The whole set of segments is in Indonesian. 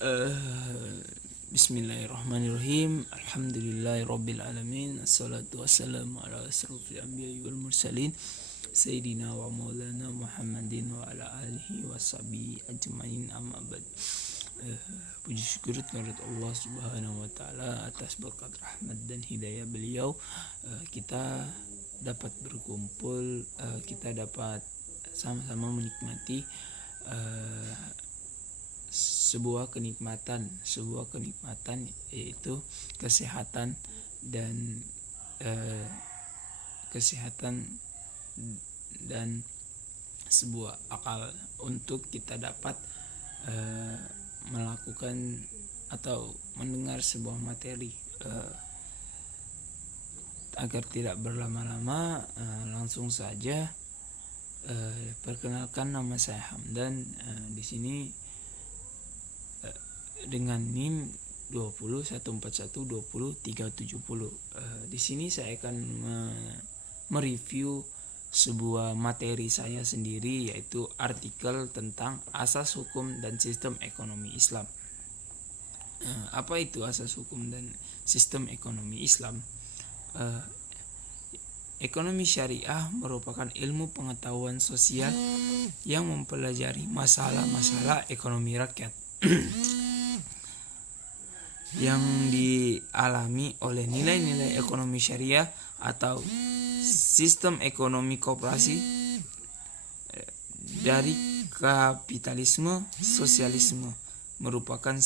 Eh, Bismillahirrahmanirrahim. Alhamdulillahirabbil alamin. Assalatu wassalamu ala asrofil anbiya'i wal mursalin Sayyidina wa maulana Muhammadin wa ala alihi wa sahbihi ajmain, amma ba'd. Puji syukur kepada Allah Subhanahu wa taala atas berkat rahmat dan hidayah beliau, kita dapat berkumpul, kita dapat sama-sama menikmati sebuah kenikmatan yaitu kesehatan dan sebuah akal untuk kita dapat melakukan atau mendengar sebuah materi. Agar tidak berlama-lama, langsung saja perkenalkan, nama saya Hamdan. Di sini dengan NIM 2014120370. Di sini saya akan mereview sebuah materi saya sendiri, yaitu artikel tentang asas hukum dan sistem ekonomi Islam. Apa itu asas hukum dan sistem ekonomi Islam? Ekonomi syariah merupakan ilmu pengetahuan sosial yang mempelajari masalah-masalah ekonomi rakyat yang dialami oleh nilai-nilai ekonomi syariah atau sistem ekonomi koperasi dari kapitalisme, sosialisme, merupakan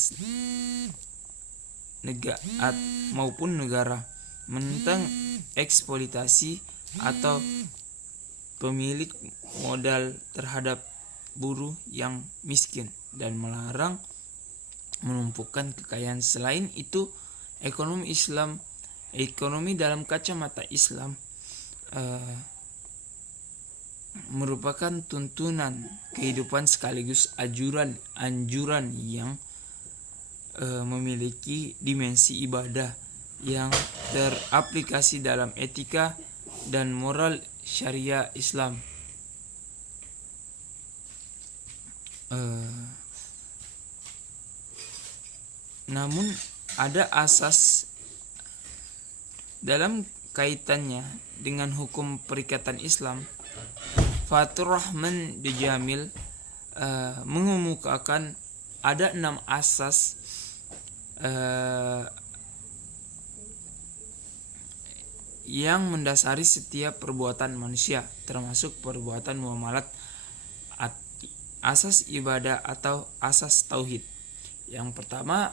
negara menentang eksploitasi atau pemilik modal terhadap buruh yang miskin dan melarang menumpukan kekayaan. Selain itu, ekonomi dalam kacamata Islam merupakan tuntunan kehidupan sekaligus anjuran yang memiliki dimensi ibadah yang teraplikasi dalam etika dan moral syariah Islam. Namun ada asas dalam kaitannya dengan hukum perikatan Islam. Fathur Rahman Djamil mengemukakan ada 6 asas yang mendasari setiap perbuatan manusia, termasuk perbuatan muamalat, asas ibadah atau asas tauhid. Yang pertama,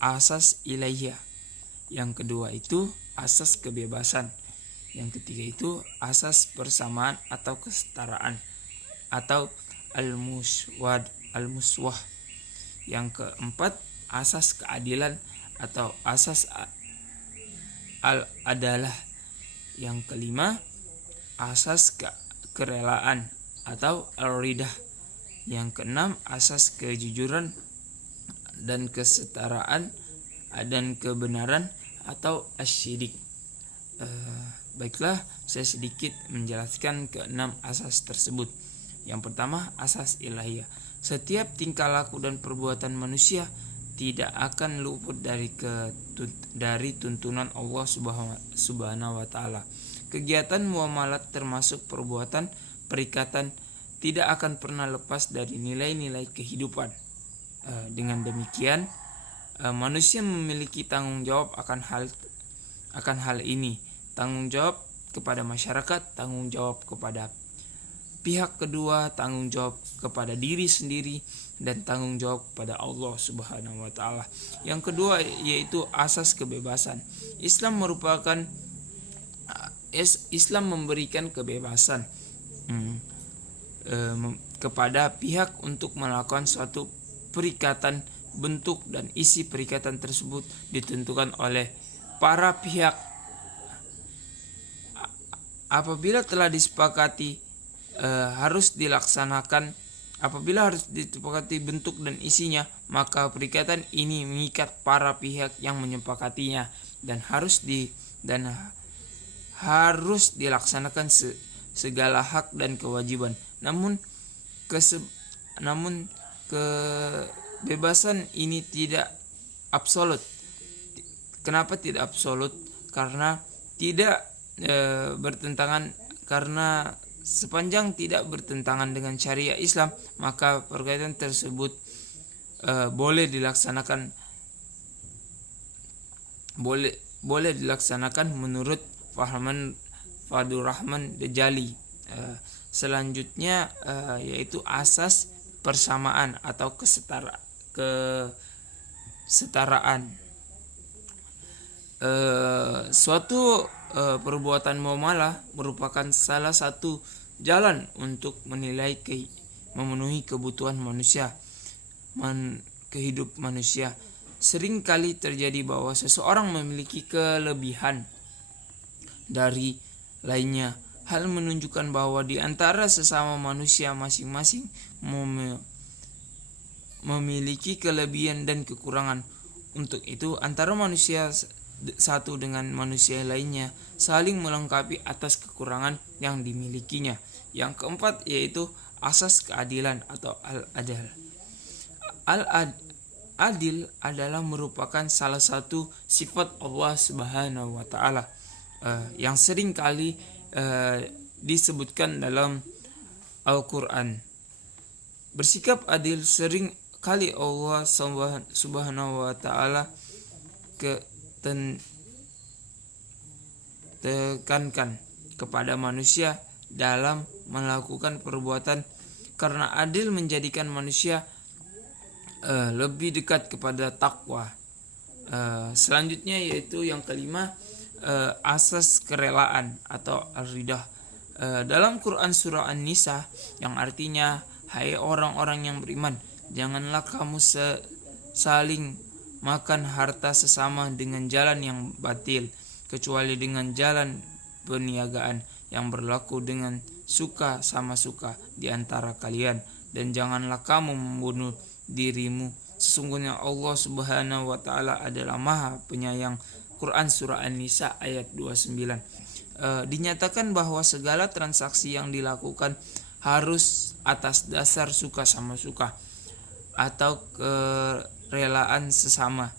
asas ilahiyah. Yang kedua itu asas kebebasan. Yang ketiga itu asas persamaan atau kesetaraan atau al-muswah. Yang keempat, asas keadilan atau asas al-adalah. Yang kelima, asas kerelaan atau al-ridah. Yang keenam, asas kejujuran dan kesetaraan dan kebenaran atau asyidik. Baiklah, saya sedikit menjelaskan ke-6 asas tersebut. Yang pertama, asas ilahiyah. Setiap tingkah laku dan perbuatan manusia tidak akan luput dari tuntunan Allah Subhanahu wa taala. Kegiatan muamalat termasuk perbuatan perikatan tidak akan pernah lepas dari nilai-nilai kehidupan. Dengan demikian, manusia memiliki tanggung jawab akan hal ini. Tanggung jawab kepada masyarakat, tanggung jawab kepada pihak kedua, tanggung jawab kepada diri sendiri, dan tanggung jawab kepada Allah Subhanahu wa taala. Yang kedua yaitu asas kebebasan. Islam memberikan kebebasan kepada pihak untuk melakukan suatu perikatan. Bentuk dan isi perikatan tersebut ditentukan oleh para pihak. Apabila telah disepakati harus dilaksanakan, apabila harus disepakati bentuk dan isinya, maka perikatan ini mengikat para pihak yang menyepakatinya dan harus dilaksanakan segala hak dan kewajiban. Namun kebebasan ini tidak absolut. Kenapa tidak absolut? Karena tidak bertentangan, karena sepanjang tidak bertentangan dengan syariat Islam, maka perkaitan tersebut boleh dilaksanakan menurut fahaman Fadul Rahman Dajjali. Selanjutnya yaitu asas persamaan atau kesetaraan. Suatu perbuatan muamalah merupakan salah satu jalan untuk memenuhi kebutuhan manusia, kehidup manusia. Sering kali terjadi bahwa seseorang memiliki kelebihan dari lainnya. Hal menunjukkan bahwa di antara sesama manusia masing-masing memiliki kelebihan dan kekurangan. Untuk itu, antara manusia satu dengan manusia lainnya saling melengkapi atas kekurangan yang dimilikinya. Yang keempat yaitu asas keadilan atau al-adl. Al-adil adalah merupakan salah satu sifat Allah Subhanahu wa taala yang sering kali disebutkan dalam Al-Qur'an. Bersikap adil sering kali Allah Subhanahu wa taala tekankan kepada manusia dalam melakukan perbuatan, karena adil menjadikan manusia lebih dekat kepada takwa. Selanjutnya yaitu yang kelima, asas kerelaan atau ar-ridah. Dalam Quran surah An-Nisa yang artinya, hai orang-orang yang beriman, janganlah kamu saling makan harta sesama dengan jalan yang batil, kecuali dengan jalan perniagaan yang berlaku dengan suka sama suka di antara kalian, dan janganlah kamu membunuh dirimu. Sesungguhnya Allah Subhanahu wa taala adalah Maha Penyayang. Quran surah An-Nisa ayat 29. Dinyatakan bahwa segala transaksi yang dilakukan harus atas dasar suka sama suka atau kerelaan sesama.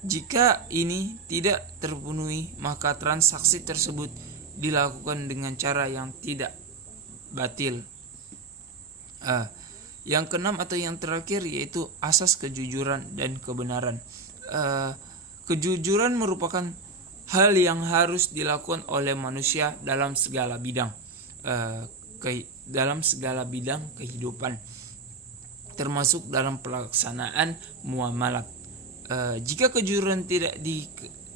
Jika ini tidak terpenuhi, maka transaksi tersebut dilakukan dengan cara yang tidak batil. Yang keenam atau yang terakhir yaitu asas kejujuran dan kebenaran. Kejujuran merupakan hal yang harus dilakukan oleh manusia dalam segala bidang kehidupan, termasuk dalam pelaksanaan muamalat. Jika kejujuran tidak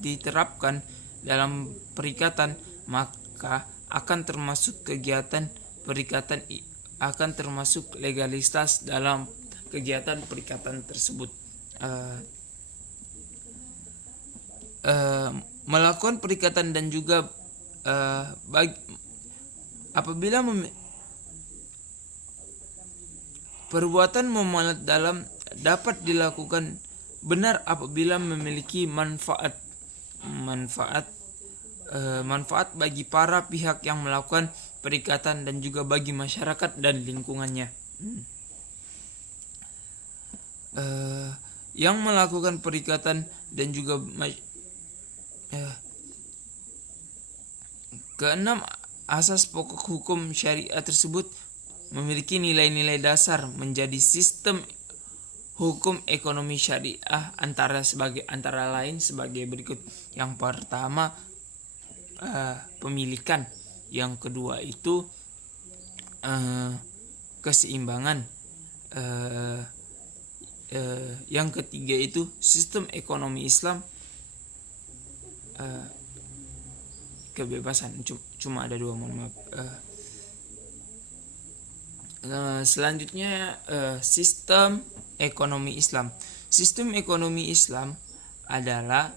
diterapkan dalam perikatan, maka akan termasuk legalitas dalam kegiatan perikatan tersebut. Melakukan perikatan dan juga apabila perbuatan muamalat dapat dilakukan benar apabila memiliki manfaat bagi para pihak yang melakukan perikatan dan juga bagi masyarakat dan lingkungannya. Yang melakukan perikatan dan juga keenam, asas pokok hukum syariat tersebut memiliki nilai-nilai dasar menjadi sistem hukum ekonomi syariah antara lain sebagai berikut. Yang pertama, pemilikan. Yang kedua itu keseimbangan. Yang ketiga itu sistem ekonomi Islam. Kebebasan, cuma ada dua, mohon maaf. Selanjutnya sistem ekonomi Islam. Sistem ekonomi Islam adalah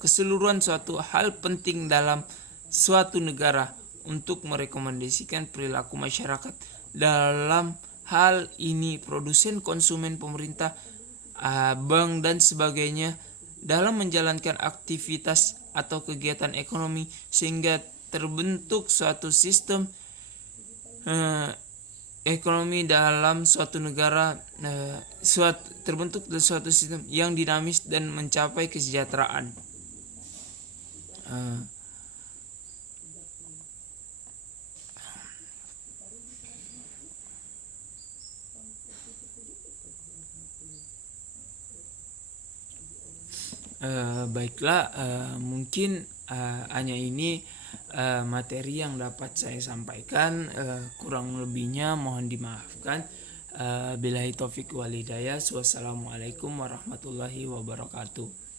keseluruhan suatu hal penting dalam suatu negara untuk merekomendasikan perilaku masyarakat. Dalam hal ini produsen, konsumen, pemerintah, bank dan sebagainya dalam menjalankan aktivitas atau kegiatan ekonomi sehingga terbentuk suatu sistem ekonomi dalam suatu negara terbentuk dalam suatu sistem yang dinamis dan mencapai kesejahteraan. Baiklah, mungkin hanya ini materi yang dapat saya sampaikan. Kurang lebihnya mohon dimaafkan. Billahi taufik wal hidayah. Wassalamualaikum warahmatullahi wabarakatuh.